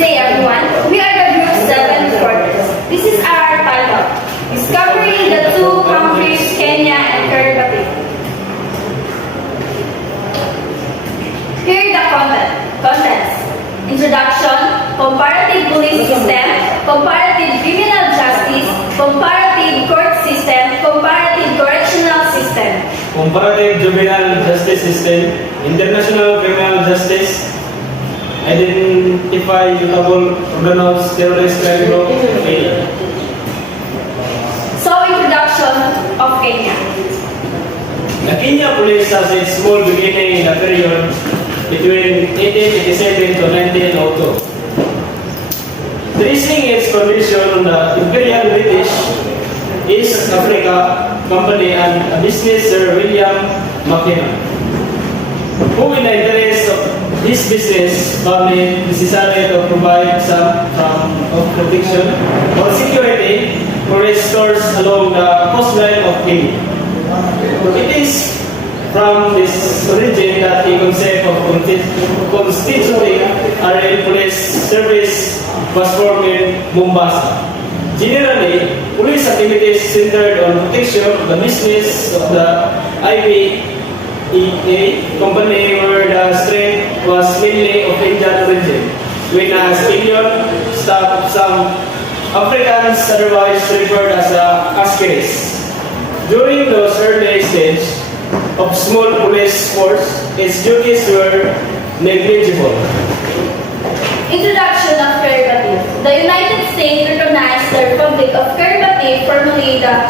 day, everyone. We are the Group 7 reporters. This is our title, Discovering the Two Countries, Kenya and Carpio. Here are the contents. Introduction, comparative police system, comparative criminal justice, comparative court system, comparative correctional system. Comparative juvenile justice system, international criminal justice, identify notable organized terrorist crime group. So, introduction of Kenya. The Kenya police has its small beginning in the period between 1887 to 1902. Tracing its foundation on the Imperial British East Africa Company and a business Sir William Mackinnon, who in the interest of this business found it necessary to provide some form of protection or security for its stores along the coastline of Kenya. It is from this origin that the concept of constituting a real police service was formed in Mombasa. Generally, police activities centered on protection of the business of the IBEA company where the strength was mainly of Indian origin, with a skilled staff of some Africans otherwise referred as askaris. During those early stages of small police force, its duties were negligible. Introduction of Carpio. The United States recognized the Republic of Carpio, formerly the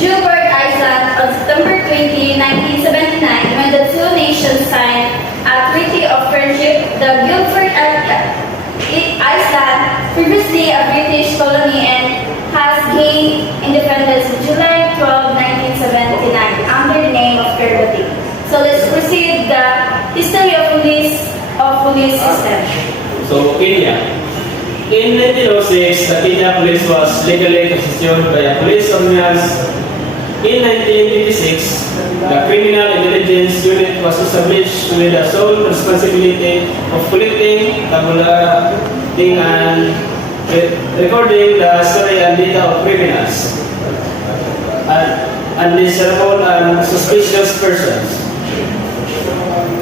Juliemar Island, on September 20, 1979, when the two nations signed a treaty of friendship. The Guilford Island, previously a British colony, and has gained independence on July 12, 1979, under the name of Carpio. So let's proceed the history of police system. So, Kenya. In 1906, the Kenya police was legally constituted by a police ordinance. In 1956, the Criminal Intelligence Unit was established with the sole responsibility of collecting, tabulating, and recording the story and data of criminals, undesirable and suspicious persons.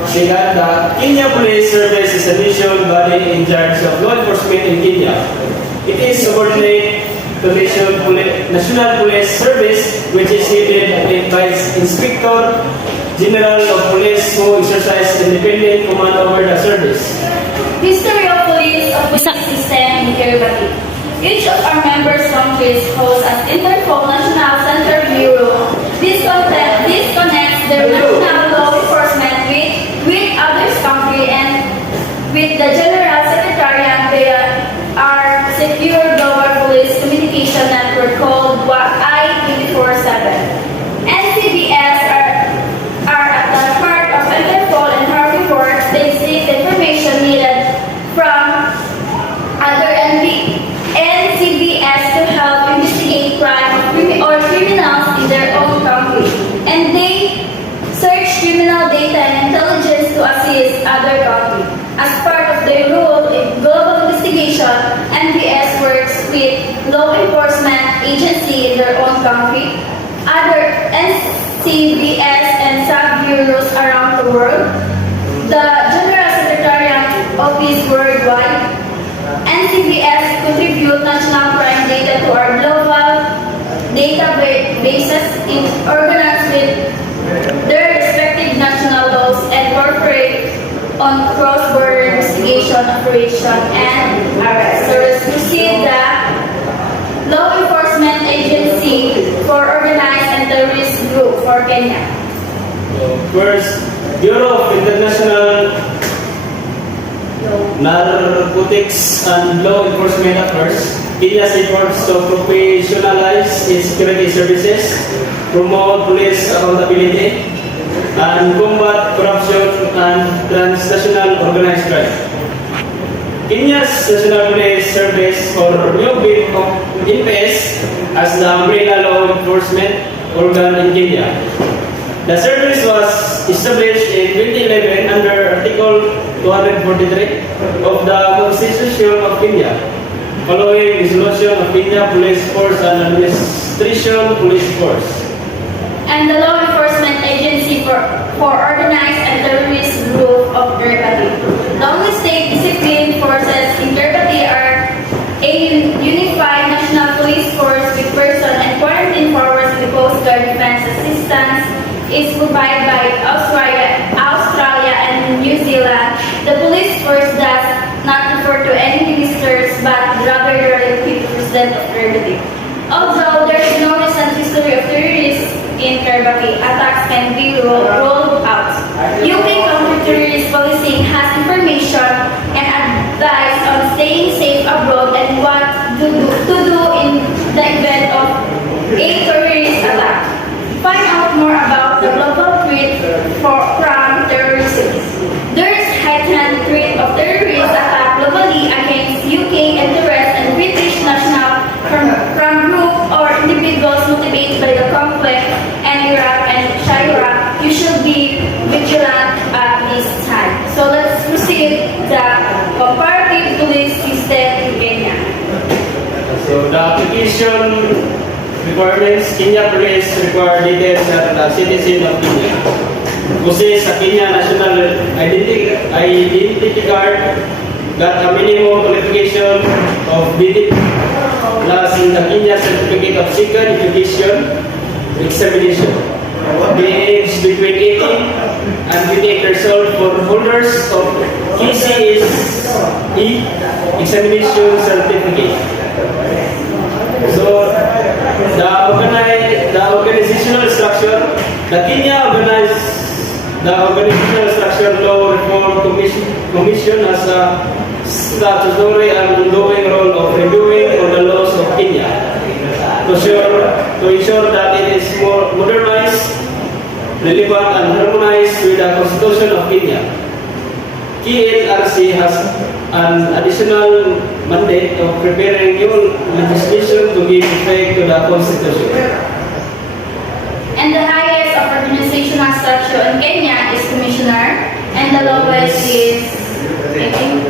Second, the Kenya Police Service is a national body in charge of law enforcement in Kenya. It is subordinate to National Police Service, which is headed by its Inspector General of Police, who exercise independent command over the service. History of police system in Carpio. Each of our member countries holds an Interpol National Center Bureau. This connects their national law enforcement with others country and with the General Secretariat via our secure global police communication network called I-24/7. NCBS are at the heart of Interpol and our reports. They seek the information needed from other NCBS to help investigate crime or criminals in their own country. And they search criminal data and intelligence to assist other countries. As part of their role in global investigation, NBS works with law enforcement agencies in their own country, other NCBS and sub-bureaus around the world, the General Secretariat Office worldwide. NCBS contribute national crime data to our global databases organized with their respective national laws and cooperate on cross-border investigation, operation, and arrest. So let's proceed the Law Enforcement Agency for Organized and Terrorist Group for Kenya. First, Bureau of International Narcotics and Law Enforcement Affairs. Kenya's efforts to professionalize its security services, promote police accountability, and combat corruption and transnational organized crime. Kenya's National Police Service, or NPS, as the umbrella law enforcement organ in Kenya. The service was established in 2011 under Article 243 of the Constitution of Kenya, following dissolution of Kenya Police Force and Administration Police Force. And the law enforcement agency for organized and terrorist group of Kiribati. The only state discipline forces in Kiribati are a unified national police force with person and quarantine powers in the Coast Guard defense assistance is provided by Australia and New Zealand. The police force does not refer to any ministers but rather the relative president of Kiribati. Although there is no recent history of terrorists in Carpio, attacks can be rolled out. UK counter-terrorist policing has information and advice on staying safe abroad and what to do in the event of a terrorist attack. Find out more about the global threat from terrorism. There is heightened threat of terrorist attack globally against UK interests and British national from group or individuals motivated by the conflict and Iraq and Syria. You should be vigilant at this time. So let's proceed the comparative police system in Kenya. So the application requirements, Kenya Police require details that the citizen of Kenya possess a Kenya national identity card, got a minimum qualification of DD plus in the Kenya Certificate of Second Education Examination. The age between 18 and 28 years old for holders of KCSE Examination Certificate. So, the organizational structure, the Kenya organizational structure law reform commission has a statutory and ongoing role of reviewing on the laws of Kenya to ensure that it is more modernized, relevant and harmonized with the Constitution of Kenya. KNRC has an additional mandate of preparing new legislation to give effect to the Constitution. And the highest of organizational structure in Kenya is commissioner, and the lowest is, I think,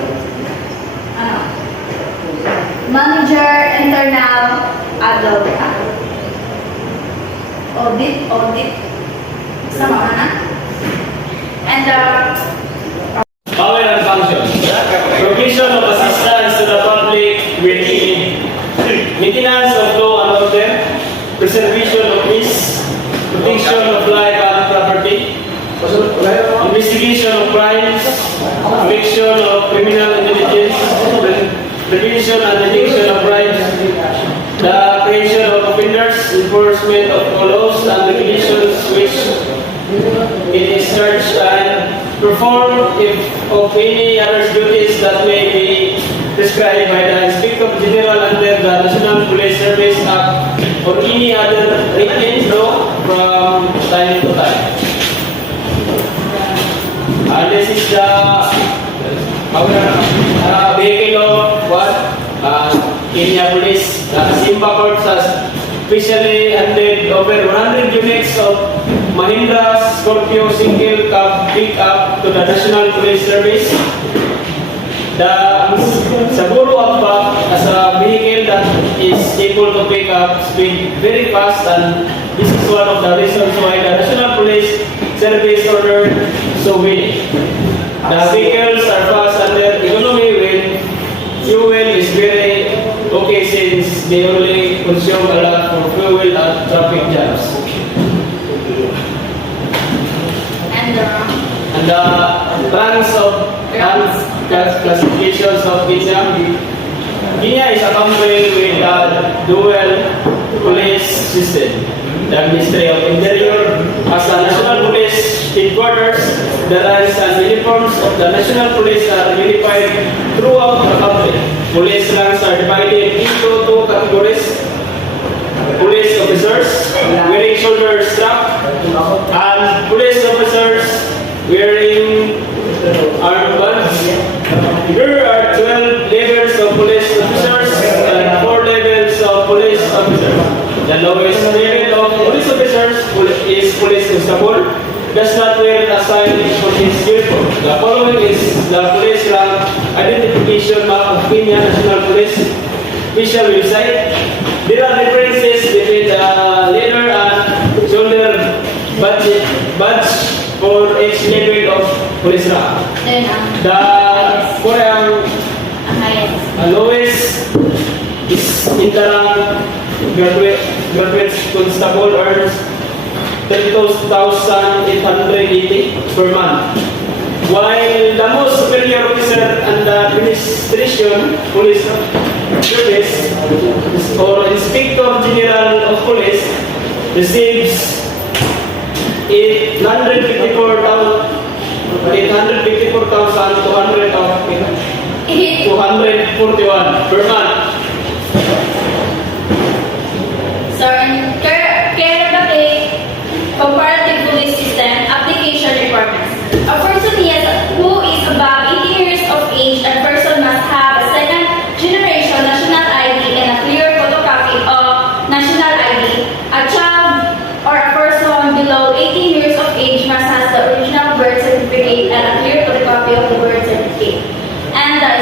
manager, internal, adult. Audit. Sama ka na? And Power and function. Provision of assistance to the public with need. Maintenance of law and order. Preservation of peace. Protection of life and property. Investigation of crimes. Conviction of criminal intelligence. Prevention and detection of crimes. The creation of offenders. Enforcement of laws and regulations which it is charged and perform if of any other duties that may be prescribed by the Inspector General under the National Police Service Act or any other written law from time to time. And this is the vehicle of what? Kenya Police. The Simba Corps has officially handed over 100 units of Mahindra Scorpio single cab pick-up to the National Police Service. The Saburo Abba as a vehicle that is able to pick up speed very fast, and this is one of the reasons why the National Police Service ordered so many. The vehicles are fast under economy when fuel is very okay since they only consume a lot for fuel at traffic jams. And the classifications of Kenya. Kenya is a country with a dual police system. The Ministry of Interior has a national police headquarters. The ranks and uniforms of the national police are unified throughout the country. Police ranks are divided into two categories. Police officers wearing shoulder strap and police officers wearing armbands. There are 12 levels of police officers and 4 levels of police officers. The lowest level of police officers is police constable. does not wear a sign on his uniform. The following is the police rank identification map of Kenya National Police official website. There are differences between the leader and shoulder badge for each level of police rank. Then, The Korean ang highest. lowest is in the rank graduate constable earns 32,880 per month. While the most superior officer and the administration police service or inspector general of police receives 854,241 per month. So, in Kerabake Comparative Police System Application Requirements. A person who is above 18 years of age and person must have a second generation national ID and a clear photocopy of national ID. A child or a person below 18 years of age must have the original birth certificate and a clear photocopy of the birth certificate. And the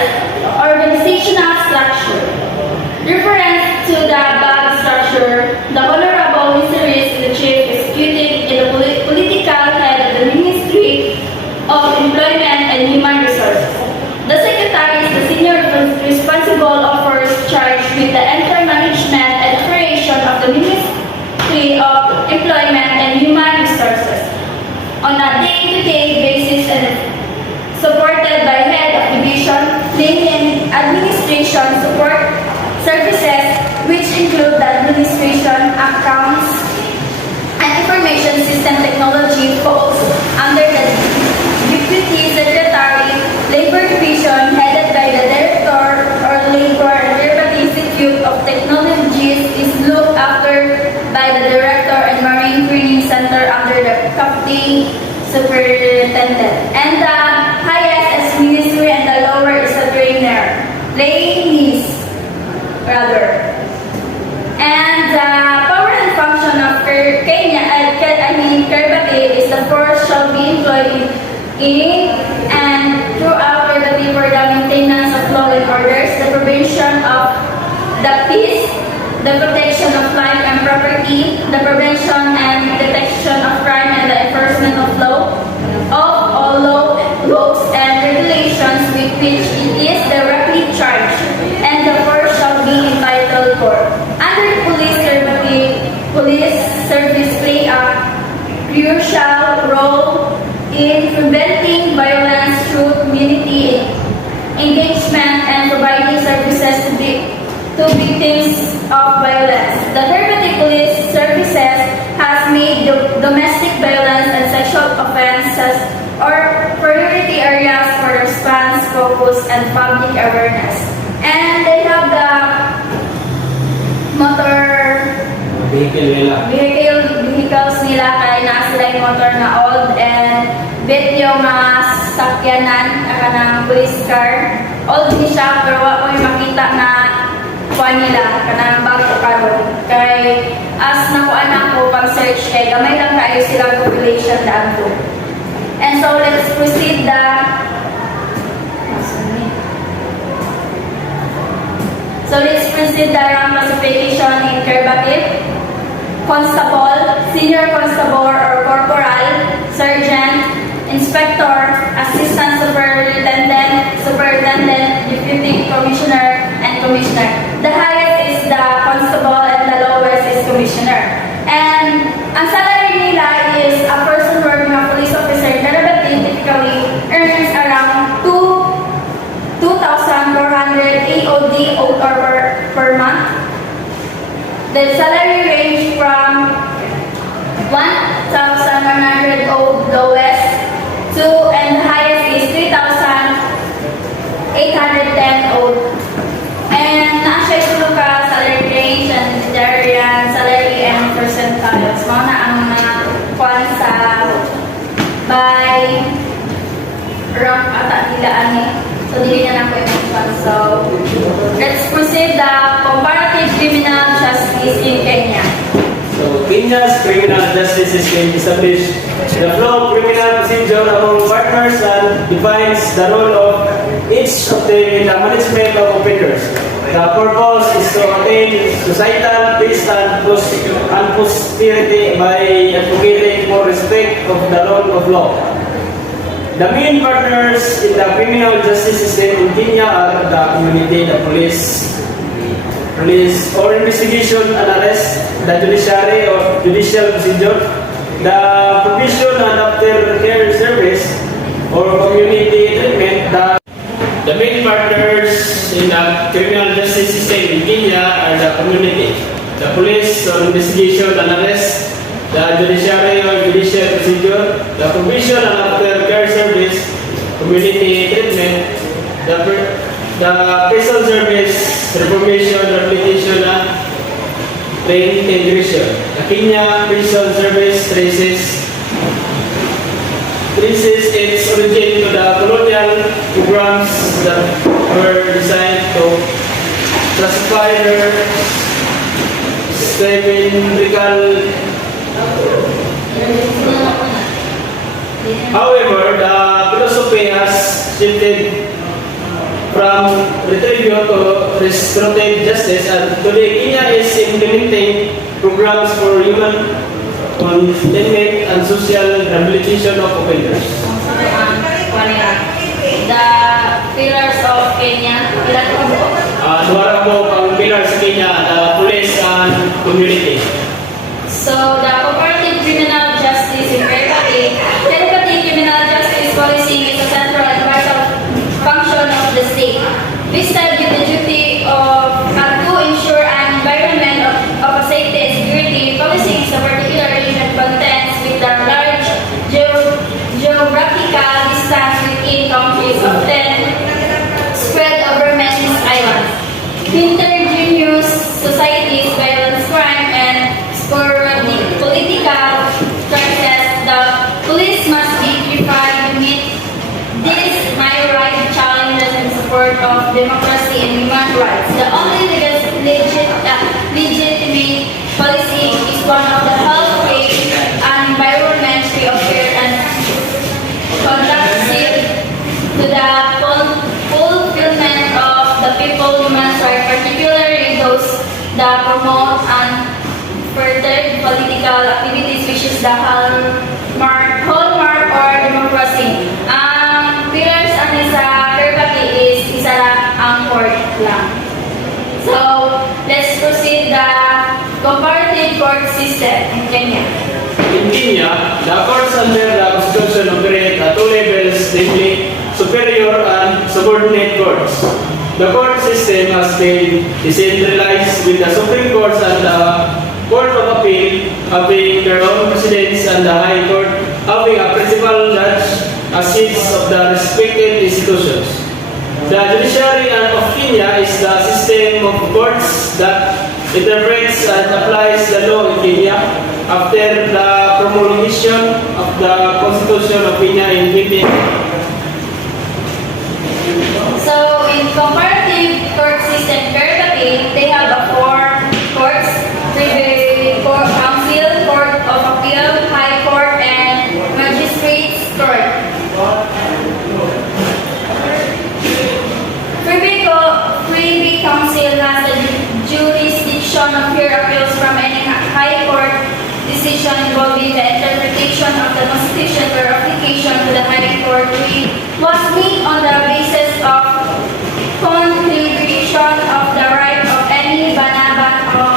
organizational structure. Reference to the above structure, the Honorable Mr. is the Chief Executive and the political head of the Ministry of Employment and Human Resources. The Secretary is the senior responsible officers charged with the entire management and operation of the Ministry of Employment and Human Resources on a day-to-day basis and supported by head of division, namely administration support services, which include the administration, accounts, and information system technology falls under the Deputy Secretary, Labor Division, headed by the Director or Labor and Liberty Institute of Technologies, is looked after by the Director and Marine Training Center under the Captain Superintendent. And the highest is Ministry and the lower is the trainer. Trainees, rather. And the power and function of Kerbati is the force shall be employed in and throughout Kerbati for the maintenance of law and orders, the prevention of the peace, the protection of life and property, the prevention and detection of crime and the enforcement of law, of all laws and regulations with which it is directly charged, and the force shall be entitled for. Under police service play a crucial role in preventing violence through community engagement and providing services to victims of violence. The Kerbati Police Services has made domestic violence and sexual offenses or priority areas for response, focus, and public awareness. And they have the vehicles nila kay na sila yung motor na old and bit yung mga sakyanan kanang police car. Old ni siya pero wa ko yung makita na kuha nila kanang bago karon. Kay as nakuha na ko pag search kay gamay lang kayo sila population daan ko. And so let's proceed the rank classification in Kerbati. Constable, Senior Constable or Corporal, Sergeant, Inspector, Assistant Superintendent, Superintendent, Deputy Commissioner, and Commissioner. The highest is the Constable and the lowest is Commissioner. And ang salary nila is a person working a police officer in Kerbati typically earns around 2,400 AOD per month. The salary range from 1,100 lowest to and the highest is 3,810 old. And na-share ko ka salary range and salary and percentiles. Mga na ang mga kwan sa by rank ata nila ani. So, dili na ako i-mention. So, let's proceed the comparative criminal justice in Kenya. So, Kenya's criminal justice system establishes the flow of criminal procedure among partners and defines the role of each of them in the management of offenders. The purpose is to attain societal peace and prosperity by advocating for respect of the rule of law. The main partners in the criminal justice system in Kenya are the community, the police or investigation and arrest, the judiciary or judicial procedure, the provision and aftercare service or community treatment. The main partners in the criminal justice system in Kenya are the community, the police or investigation and arrest, the judiciary or judicial procedure, the provision and aftercare service, community treatment, the prison service, reformation, rehabilitation, and reintegration. The Kenya Prison Service traces its origin to the colonial programs that were designed to classify their cylindrical. However, the philosophy has shifted from retributive to restorative justice, and today Kenya is implementing programs for human containment and social rehabilitation of offenders. The pillars of Kenya, ilan po po? Duwara po ang pillars sa Kenya, the police and community. So, the comparative criminal justice in Carpio criminal justice policing is a central and vital function of the state. Vested with the duty of to ensure an environment of safety and security, policing is a particular region contents with the large geographical distance within countries often spread over many islands. Heterogeneous societies, violence, crime, and sporadic political crises, the police must be prepared to meet these myriad challenges in support of democracy and human rights. The only legitimate policy is one of the health, faith, and environment free of fear and conducive to the fulfillment of the people's human rights, particularly those that promote and further political activities, which is the hallmark or democracy. Pillars and sa Carpio is isa lang ang court lang. So, let's proceed the comparative court system in Kenya. In Kenya, the courts under the Constitution operate at two levels, namely superior and subordinate courts. The court system has been decentralized with the Supreme Court and the Court of Appeal having their own presidents and the High Court having a principal judge as seats of the respective institutions. The judiciary of Kenya is the system of courts that interprets and applies the law in Kenya after the promulgation of the Constitution of Kenya in 20. So, in comparative court system Carpio, they have four courts: Privy Court, Council, Court of Appeal, High Court, and Magistrates Court. Privy Council has the jurisdiction of hear appeals from any High Court decision involving the interpretation of the Constitution or application to the High Court was made on the basis of contribution of the right of any banaban of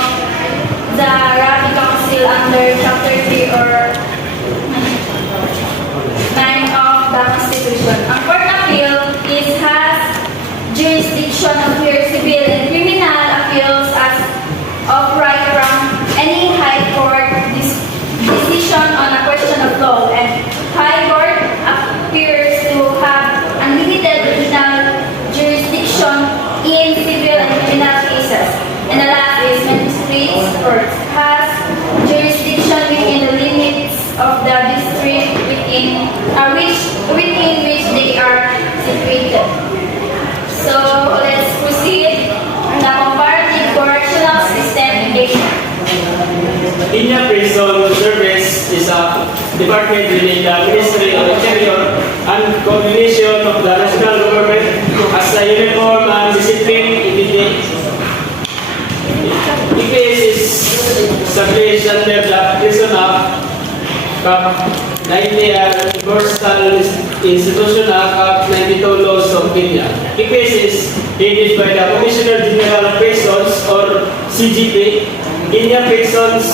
the Privy Council under Chapter 3 or 9 of the Constitution. Ang Court of Appeal has jurisdiction of hear civil and criminal appeals as of right from any High Court decision on a question of law, and High Court appears to have unlimited original jurisdiction in civil and criminal cases. And the last is Magistrates Court has jurisdiction within the limits of the district within which they are situated. So let's proceed the comparative correctional system in Kenya. Kenya Prison Service is a department within the Ministry of Interior and coordination of the national government as a uniform and discipline entity. EPS is established under the Prison Act, Cap 90 and Universal Institution Act of 92 laws of Kenya. EPS is headed by the Commissioner General of Prisons or CGP. Kenya Prisons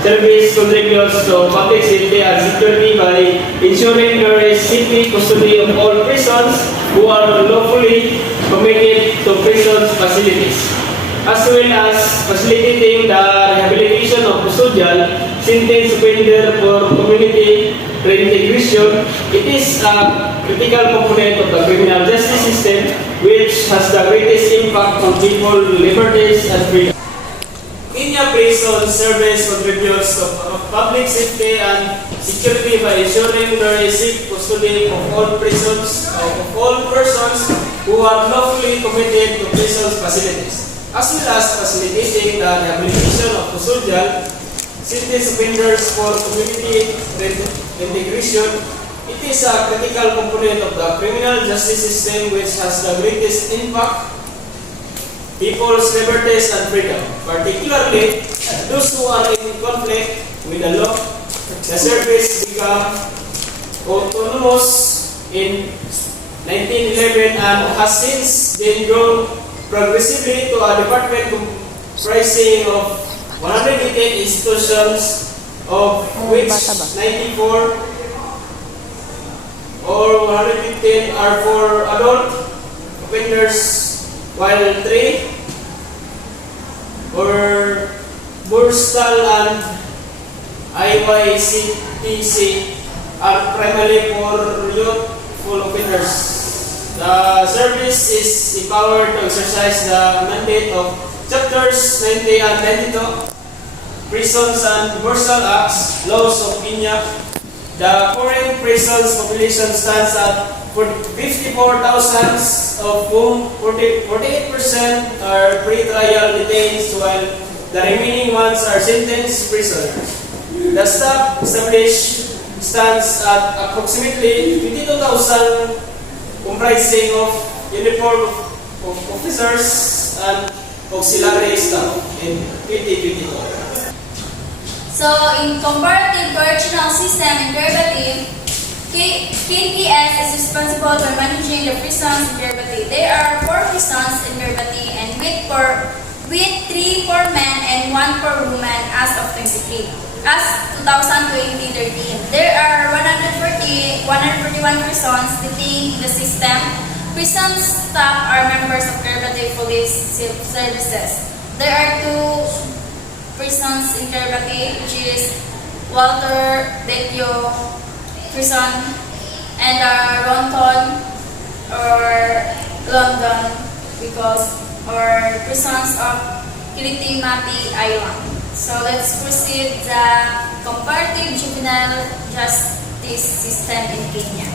Service contributes to public safety and security by ensuring there is safety custody of all prisons who are lawfully committed to prison facilities, as well as facilitating the rehabilitation of custodial sentenced offender for community reintegration. It is a critical component of the criminal justice system which has the greatest impact on people's liberties and freedom. Kenya Prison Service contributes to public safety and security by ensuring there is safe custody of all prisons of all persons who are lawfully committed to prison facilities, as well as facilitating the rehabilitation of custodial sentenced offenders for community reintegration. It is a critical component of the criminal justice system which has the greatest impact people's liberties and freedom, particularly those who are in conflict with the law. The service became autonomous in 1911 and has since been grown progressively to a department comprising of 118 institutions, of which 94 or 115 are for adult offenders, while 3 or Burstal and IYCTC are primarily for youthful offenders. The service is empowered to exercise the mandate of Chapters 90 and 92, Prisons and Bursal Acts, laws of Kenya. The current prisons population stands at 54,000, of whom 48% are pre-trial detainees, while the remaining ones are sentenced prisoners. The staff established stands at approximately 22,000, comprising of uniformed officers and auxiliary staff in 2022. So, in comparative correctional system in Kiribati, KPS is responsible for managing the prisons in Kiribati. There are 4 prisons in Kiribati and with 3 for men and 1 for women as of 2013. As 2020-13, there are 141 prisons within the system. Prison staff are members of Kiribati Police Services. There are 2 prisons in Kiribati, which is Walter Betio Prison and Ronton or London or prisons of Kiritimati Island. So let's proceed the comparative juvenile justice system in Kenya.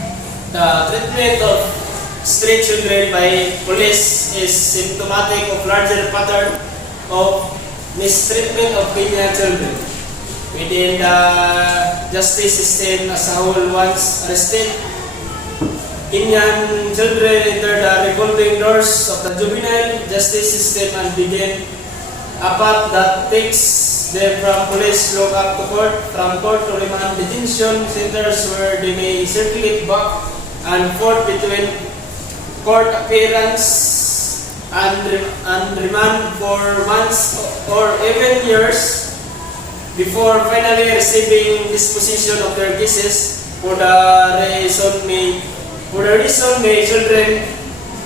The treatment of street children by police is symptomatic of larger pattern of mistreatment of Kenyan children. Within the justice system as a whole, once arrested, Kenyan children enter the revolving doors of the juvenile justice system and begin a path that takes them from police lockup to court, from court to remand detention centers where they may circulate back and forth between court appearance and remand for months or even years before finally receiving disposition of their cases. For the reason may children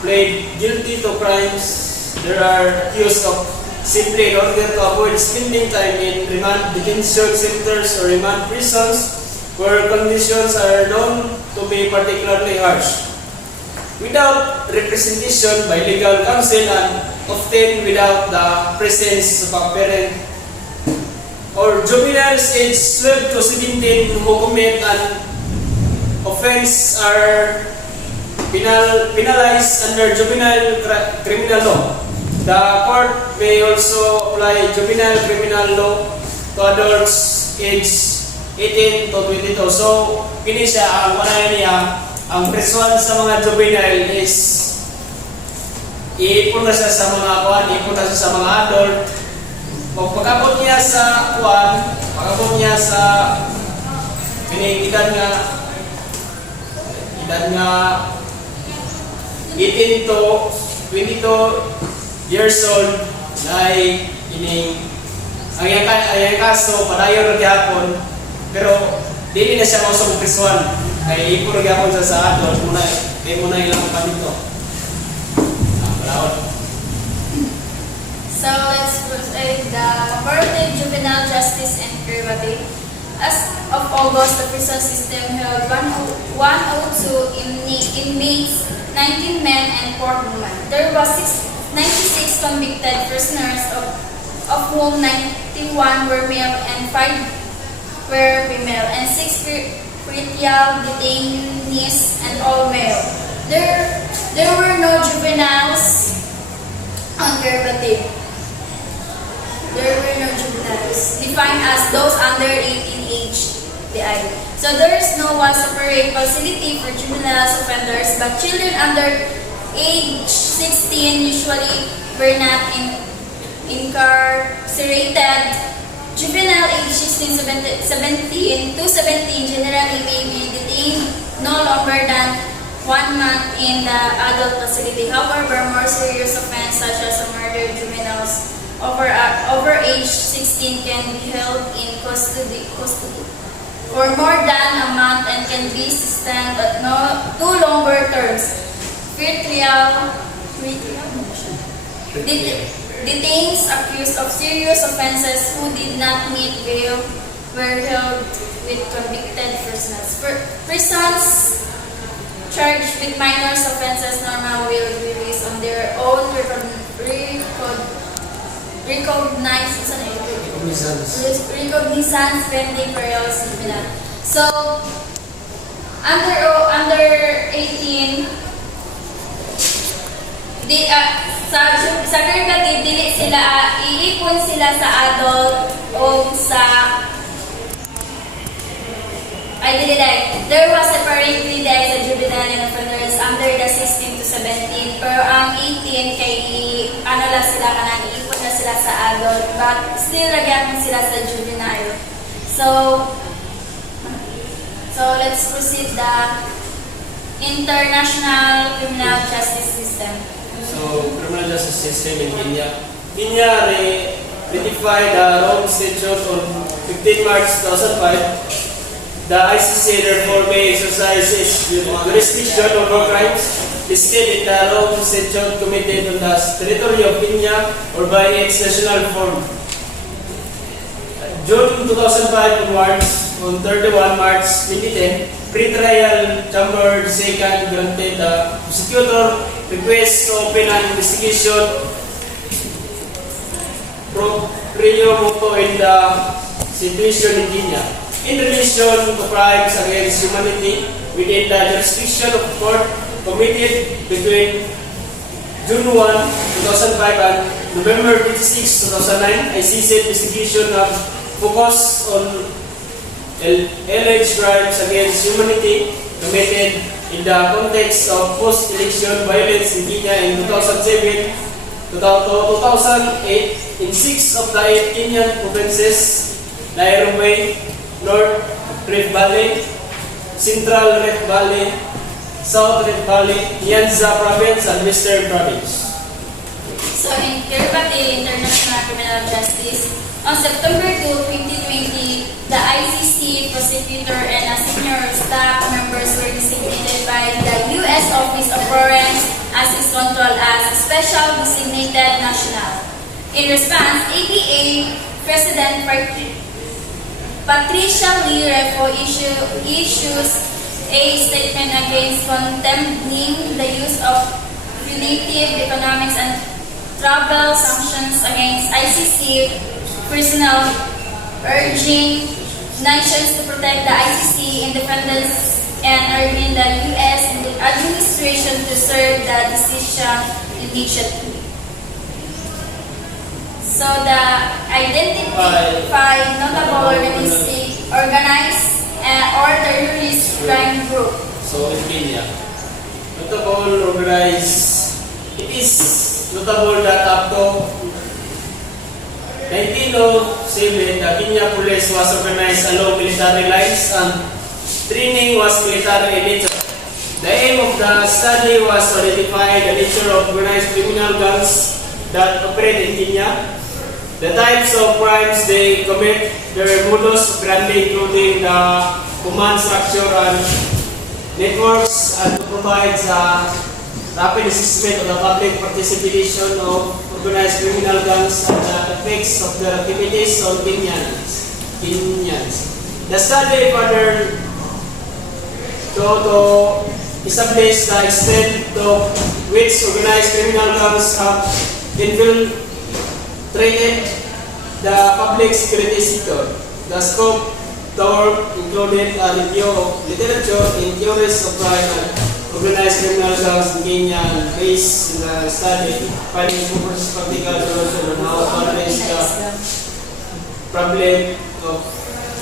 plead guilty to crimes they are accused of simply in order to avoid spending time in remand detention centers or remand prisons where conditions are known to be particularly harsh. Without representation by legal counsel and often without the presence of a parent, or juveniles aged 12 to 17 who commit an offense are penalized under juvenile criminal law. The court may also apply juvenile criminal law to adults age 18 to 22. So, kini siya ang manayan niya, ang presuan sa mga juvenile is iipon na siya sa mga kuan, iipon na siya sa mga adult. Pagkabot niya sa kuan, pagkabot niya sa kini edad nga 18 to 22 years old na ay ining ang iyang kaso padayon ra gyapon pero dili na siya mausap og prisuan kay ipon ra gyapon sa adult muna ilang pa dito. So let's proceed the comparative juvenile justice and derivative. As of August, the prison system held 102 inmates, 19 men and 4 women. There was 96 convicted prisoners, of whom 91 were male and 5 were female, and 6 critical detainees and all male. There were no juveniles on derivative. There were no juveniles, defined as those under 18 age. So there is no one separate facility for juvenile offenders, but children under age 16 usually were not incarcerated. Juvenile age 17 to 17 generally may be detained no longer than 1 month in the adult facility. However, more serious offense such as murder juveniles over age 16 can be held in custody for more than a month and can be sustained but no two longer terms. Detains accused of serious offenses who did not meet bail were held with convicted prisoners. Prisons charged with minor offenses normally will be released on their own recognizance pending parole civil. So, under 18, sa derivative, dili sila, iipon sila sa adult o sa there was separately sa juvenile offenders under the 16 to 17, pero ang 18 kay sila kanang iipon na sila sa adult, but still lagyan sila sa juvenile. So let's proceed the international criminal justice system. So, criminal justice system in Kenya. Kenya ratified the Rome Statute on 15 March 2005. The ICC therefore may exercise its jurisdiction over crimes listed in the Rome Statute committed on the territory of Kenya or by its national form. June 2005 onwards, on 31 March 2010, pre-trial chamber second granted the prosecutor request to open an investigation pro moto in the situation in Kenya in relation to crimes against humanity within the jurisdiction of the court committed between June 1, 2005 and November 26, 2009. ICC investigation have focused on alleged crimes against humanity committed in the context of post-election violence in Kenya in 2007 to 2008 in 6 of the 8 Kenyan provinces: Nairobi, North Rift Valley, Central Rift Valley, South Rift Valley, Nyanza Province, and Western Province. So in derivative international criminal justice, on September 2, 2020, the ICC prosecutor and a senior staff members were designated by the U.S. Office of Foreign Assets Control as Special Designated National. In response, APA President Patricia Lee Refo issues a statement against condemning the use of punitive economics and travel sanctions against ICC personnel, urging nations to protect the ICC independence and urging the U.S. administration to serve the decision immediately. So the identify notable organized or terrorist crime group. So in Kenya, notable organized, it is notable that up to 1907, the Kenya police was organized along military lines and training was military in nature. The aim of the study was to identify the nature of organized criminal gangs that operate in Kenya, the types of crimes they commit, their modus operandi, including the command structure and networks, and to provide a rapid assessment of the public participation of organized criminal gangs and the effects of their activities on Kenyans. The study further to establish the extent to which organized criminal gangs have infiltrated the public security sector. The scope the work included a review of literature in theories of crime and organized criminal gangs in Kenya, and based on the study finding purpose practical solution on how to address the problem of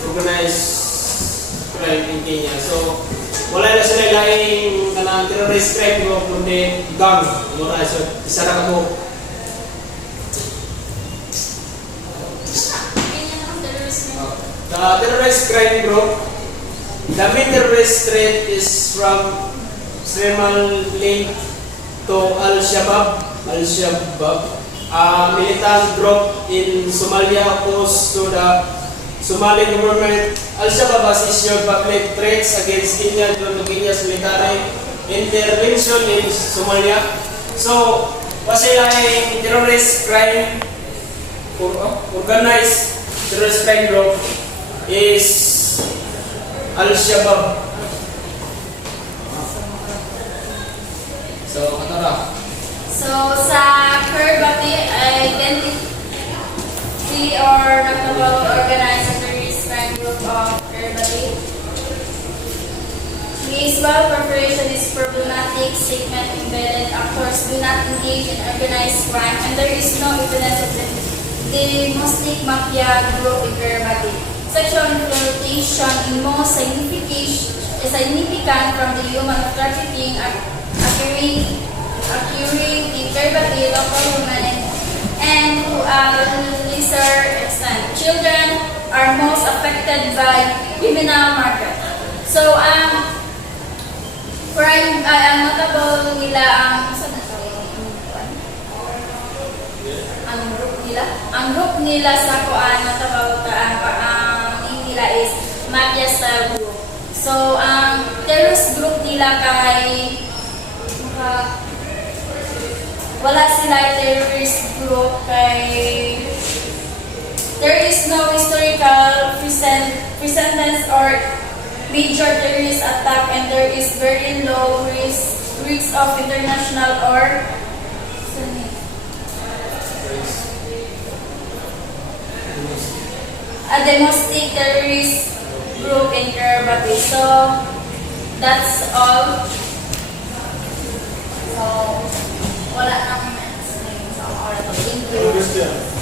organized crime in Kenya. So, wala na sila laing kanang terrorist crime group kundi gang. Mura so isara ka mo. The terrorist crime group, the main terrorist threat is from extremal link to Al-Shabaab, a militant group in Somalia opposed to the Somali government. Al-Shabaab has issued public threats against Kenya due to Kenya's military intervention in Somalia. So, sila ay terrorist crime or organized terrorist crime group is Al-Shabaab. So, katara. So sa Carpio, identity or notable organized terrorist crime group of Carpio. Municipal corporation is problematic, segment embedded actors do not engage in organized crime, and there is no evidence of the domestic mafia group in Carpio. Sexual exploitation is most significant from the human trafficking occurring in Carpio, local women, and to a lesser extent, children are most affected by criminal market. So, crime, notable nila ang group nila sa kuan notable nila is mafia style group. So, terrorist group nila kay wala sila terrorist group kay there is no historical precedence or major terrorist attack, and there is very low risk of international or a domestic terrorist group in Carpio. So that's all. So wala nang sa article. Thank you.